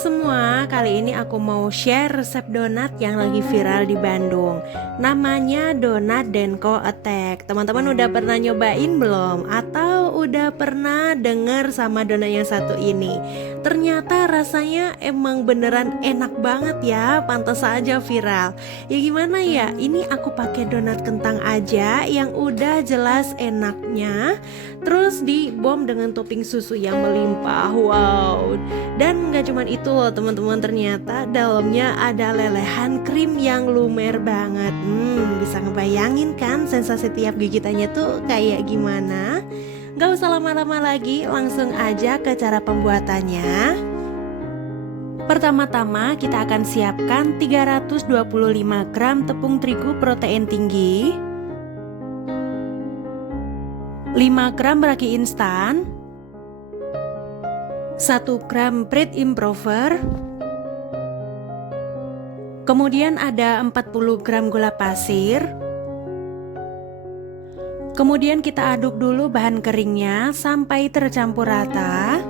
semua, kali ini aku mau share resep donat yang lagi viral di Bandung. Namanya donat Denko Attack. Teman-teman udah pernah nyobain belum? Atau udah pernah denger sama donat yang satu ini? Ternyata rasanya emang beneran enak banget ya, pantas aja viral. Ya gimana ya, ini aku pakai donat kentang aja yang udah jelas enaknya. Terus dibom dengan topping susu yang melimpah. Wow. Dan gak cuman itu loh teman-teman, ternyata dalamnya ada lelehan krim yang lumer banget. Bisa ngebayangin kan sensasi tiap gigitannya tuh kayak gimana? Gak usah lama-lama lagi, langsung aja ke cara pembuatannya. Pertama-tama kita akan siapkan 325 gram tepung terigu protein tinggi, 5 gram ragi instan, 1 gram bread improver, kemudian ada 40 gram gula pasir. Kemudian kita aduk dulu bahan keringnya sampai tercampur rata.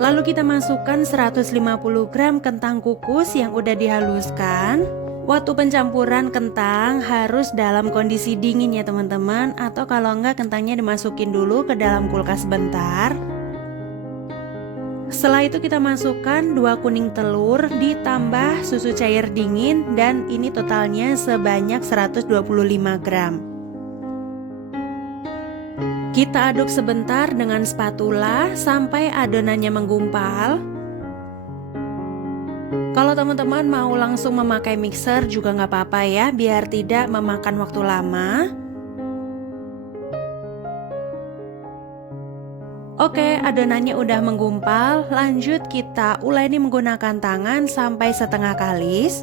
Lalu kita masukkan 150 gram kentang kukus yang udah dihaluskan. Waktu pencampuran kentang harus dalam kondisi dingin ya teman-teman, atau kalau enggak kentangnya dimasukin dulu ke dalam kulkas sebentar. Setelah itu kita masukkan 2 kuning telur ditambah susu cair dingin, dan ini totalnya sebanyak 125 gram. Kita aduk sebentar dengan spatula sampai adonannya menggumpal. Kalau teman-teman mau langsung memakai mixer juga nggak apa-apa ya, biar tidak memakan waktu lama. Oke, adonannya udah menggumpal, lanjut kita uleni menggunakan tangan sampai setengah kalis.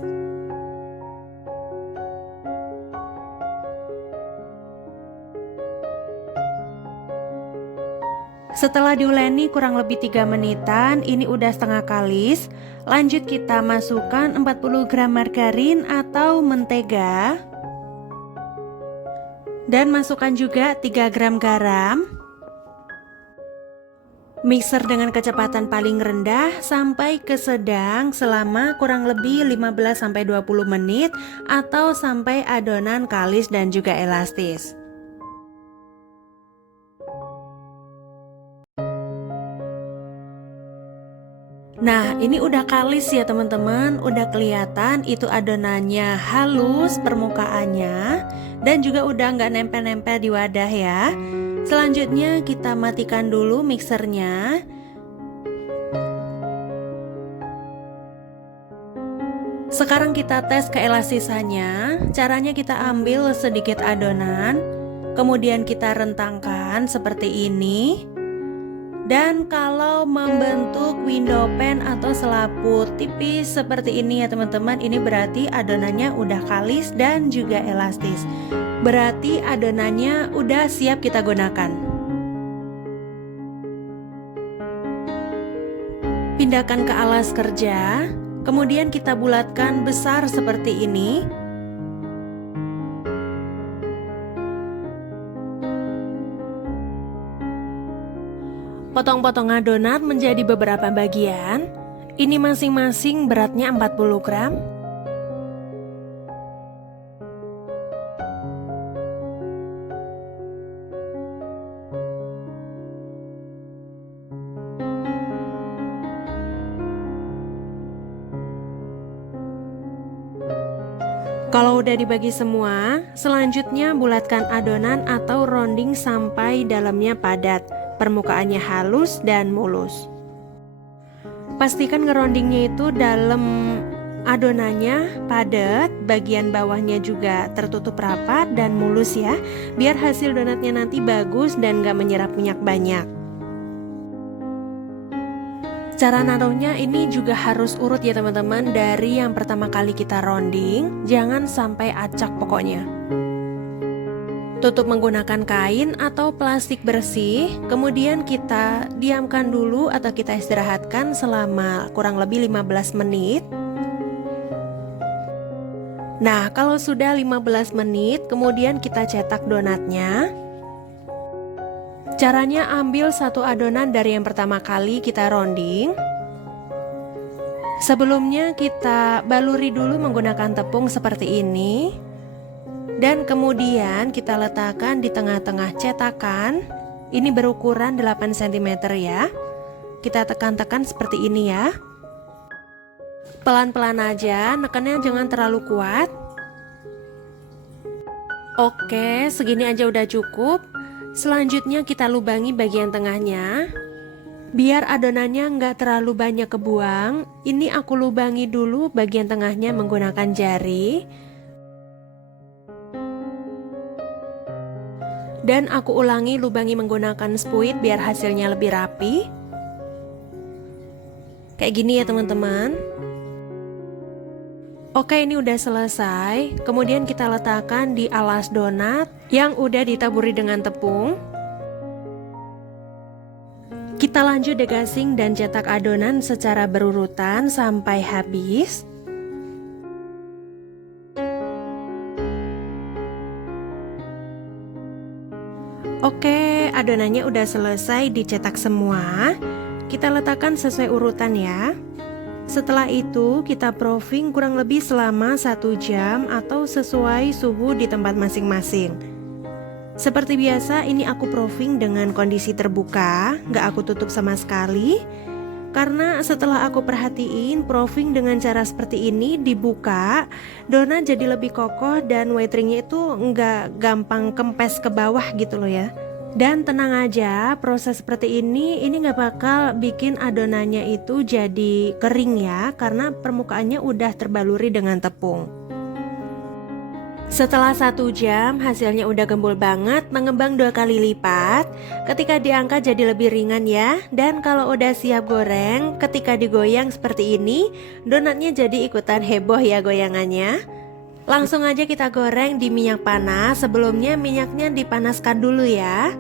Setelah diuleni kurang lebih 3 menitan, ini udah setengah kalis. Lanjut kita masukkan 40 gram margarin atau mentega. Dan masukkan juga 3 gram garam. Mixer dengan kecepatan paling rendah sampai ke sedang selama kurang lebih 15-20 menit atau sampai adonan kalis dan juga elastis. Nah, ini udah kalis ya teman-teman, udah kelihatan itu adonannya halus permukaannya dan juga udah nggak nempel-nempel di wadah ya. Selanjutnya kita matikan dulu mixernya. Sekarang kita tes keelastisannya. Caranya kita ambil sedikit adonan, kemudian kita rentangkan seperti ini. Dan kalau membentuk window pane atau selaput tipis seperti ini ya teman-teman, ini berarti adonannya udah kalis dan juga elastis. Berarti adonannya udah siap kita gunakan. Pindahkan ke alas kerja, kemudian kita bulatkan besar seperti ini. Potong-potong donat menjadi beberapa bagian. Ini masing-masing beratnya 40 gram. Kalau udah dibagi semua, selanjutnya bulatkan adonan atau rounding sampai dalamnya padat, permukaannya halus dan mulus. Pastikan ngerondingnya itu dalam adonannya padat, bagian bawahnya juga tertutup rapat dan mulus ya, biar hasil donatnya nanti bagus dan gak menyerap minyak banyak. Cara naruhnya ini juga harus urut ya teman-teman, dari yang pertama kali kita rounding, jangan sampai acak pokoknya. Tutup menggunakan kain atau plastik bersih, kemudian kita diamkan dulu atau kita istirahatkan selama kurang lebih 15 menit. Nah, kalau sudah 15 menit, kemudian kita cetak donatnya. Caranya ambil satu adonan dari yang pertama kali kita rounding. Sebelumnya kita baluri dulu menggunakan tepung seperti ini. Dan kemudian kita letakkan di tengah-tengah cetakan. Ini berukuran 8 cm ya. Kita tekan-tekan seperti ini ya. Pelan-pelan aja, nekannya jangan terlalu kuat. Oke, segini aja udah cukup. Selanjutnya kita lubangi bagian tengahnya. Biar adonannya nggak terlalu banyak kebuang, ini aku lubangi dulu bagian tengahnya menggunakan jari. Dan aku ulangi lubangi menggunakan spuit biar hasilnya lebih rapi. Kayak gini ya teman-teman. Oke, ini udah selesai. Kemudian kita letakkan di alas donat yang udah ditaburi dengan tepung. Kita lanjut degassing dan cetak adonan secara berurutan sampai habis. Oke, adonannya udah selesai dicetak semua. Kita letakkan sesuai urutan ya. Setelah itu kita proofing kurang lebih selama 1 jam atau sesuai suhu di tempat masing-masing. Seperti biasa ini aku proofing dengan kondisi terbuka, nggak aku tutup sama sekali. Karena setelah aku perhatiin proofing dengan cara seperti ini dibuka, donat jadi lebih kokoh dan white-ringnya itu nggak gampang kempes ke bawah gitu loh ya. Dan tenang aja, proses seperti ini nggak bakal bikin adonannya itu jadi kering ya, karena permukaannya udah terbaluri dengan tepung. Setelah 1 jam hasilnya udah gembul banget, mengembang 2 kali lipat. Ketika diangkat jadi lebih ringan ya. Dan kalau udah siap goreng, ketika digoyang seperti ini, donatnya jadi ikutan heboh ya goyangannya. Langsung aja kita goreng di minyak panas. Sebelumnya minyaknya dipanaskan dulu ya.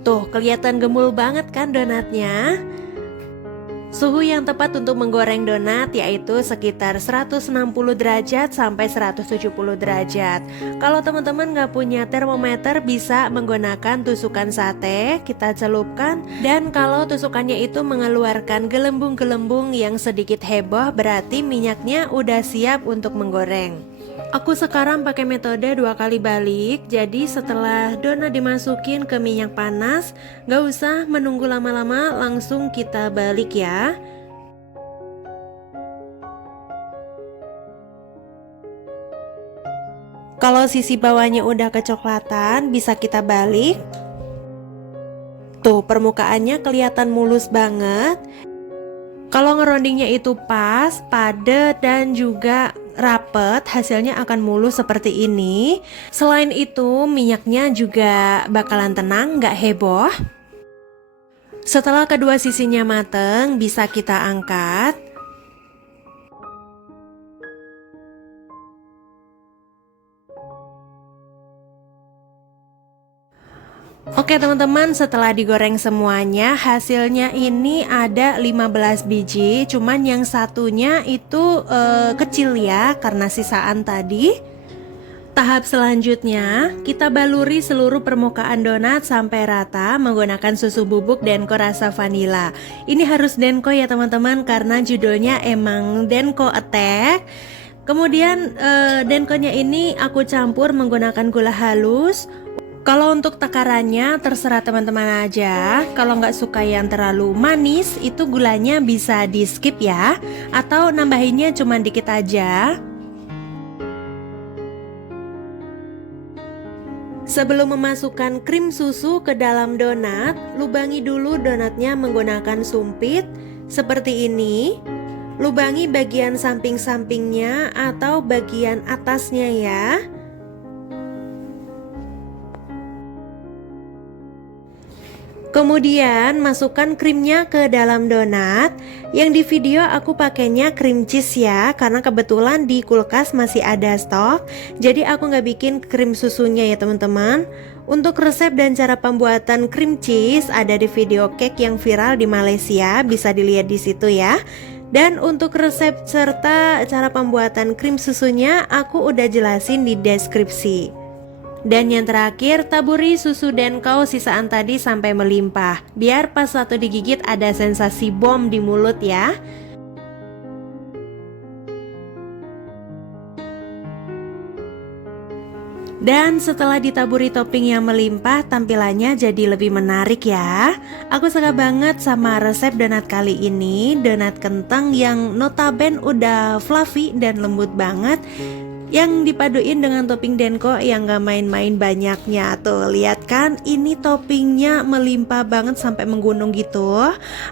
Tuh kelihatan gembul banget kan donatnya. Suhu yang tepat untuk menggoreng donat yaitu sekitar 160 derajat sampai 170 derajat. Kalau teman-teman nggak punya termometer bisa menggunakan tusukan sate, kita celupkan. Dan kalau tusukannya itu mengeluarkan gelembung-gelembung yang sedikit heboh, berarti minyaknya udah siap untuk menggoreng. Aku sekarang pakai metode 2 kali balik. Jadi setelah donat dimasukin ke minyak panas, gak usah menunggu lama-lama, langsung kita balik ya. Kalau sisi bawahnya udah kecoklatan, bisa kita balik. Tuh permukaannya kelihatan mulus banget. Kalau ngerondingnya itu pas, padat dan juga rapet, hasilnya akan mulus seperti ini. Selain itu minyaknya juga bakalan tenang, nggak heboh. Setelah kedua sisinya mateng, bisa kita angkat. Oke teman-teman, setelah digoreng semuanya, hasilnya ini ada 15 biji. Cuman yang satunya itu kecil ya, karena sisaan tadi. Tahap selanjutnya, kita baluri seluruh permukaan donat sampai rata menggunakan susu bubuk Denko rasa vanila. Ini harus Denko ya teman-teman, karena judulnya emang Denko Attack. Kemudian Denkonya ini aku campur menggunakan gula halus. Kalau untuk takarannya terserah teman-teman aja. Kalau nggak suka yang terlalu manis, itu gulanya bisa di skip ya, atau nambahinnya cuma dikit aja. Sebelum memasukkan krim susu ke dalam donat, lubangi dulu donatnya menggunakan sumpit seperti ini. Lubangi bagian samping-sampingnya atau bagian atasnya ya. Kemudian masukkan krimnya ke dalam donat. Yang di video aku pakainya krim cheese ya, karena kebetulan di kulkas masih ada stok. Jadi aku nggak bikin krim susunya ya teman-teman. Untuk resep dan cara pembuatan krim cheese ada di video cake yang viral di Malaysia, bisa dilihat di situ ya. Dan untuk resep serta cara pembuatan krim susunya aku udah jelasin di deskripsi. Dan yang terakhir, taburi susu Denko sisaan tadi sampai melimpah. Biar pas satu digigit ada sensasi bom di mulut ya. Dan setelah ditaburi topping yang melimpah, tampilannya jadi lebih menarik ya. Aku suka banget sama resep donat kali ini. Donat kentang yang notaben udah fluffy dan lembut banget, yang dipaduin dengan topping Denko yang gak main-main banyaknya. Tuh lihat kan, ini toppingnya melimpah banget sampai menggunung gitu.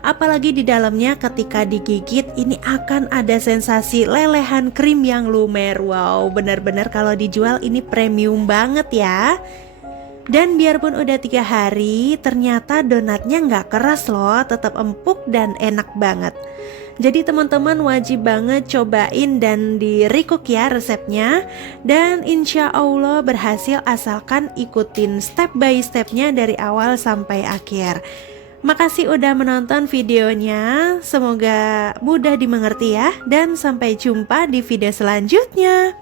Apalagi di dalamnya ketika digigit ini akan ada sensasi lelehan krim yang lumer. Wow, benar-benar kalau dijual ini premium banget ya. Dan biarpun udah 3 hari, ternyata donatnya nggak keras loh, tetap empuk dan enak banget. Jadi teman-teman wajib banget cobain dan di-recook ya resepnya. Dan insya Allah berhasil asalkan ikutin step by stepnya dari awal sampai akhir. Makasih udah menonton videonya, semoga mudah dimengerti ya. Dan sampai jumpa di video selanjutnya.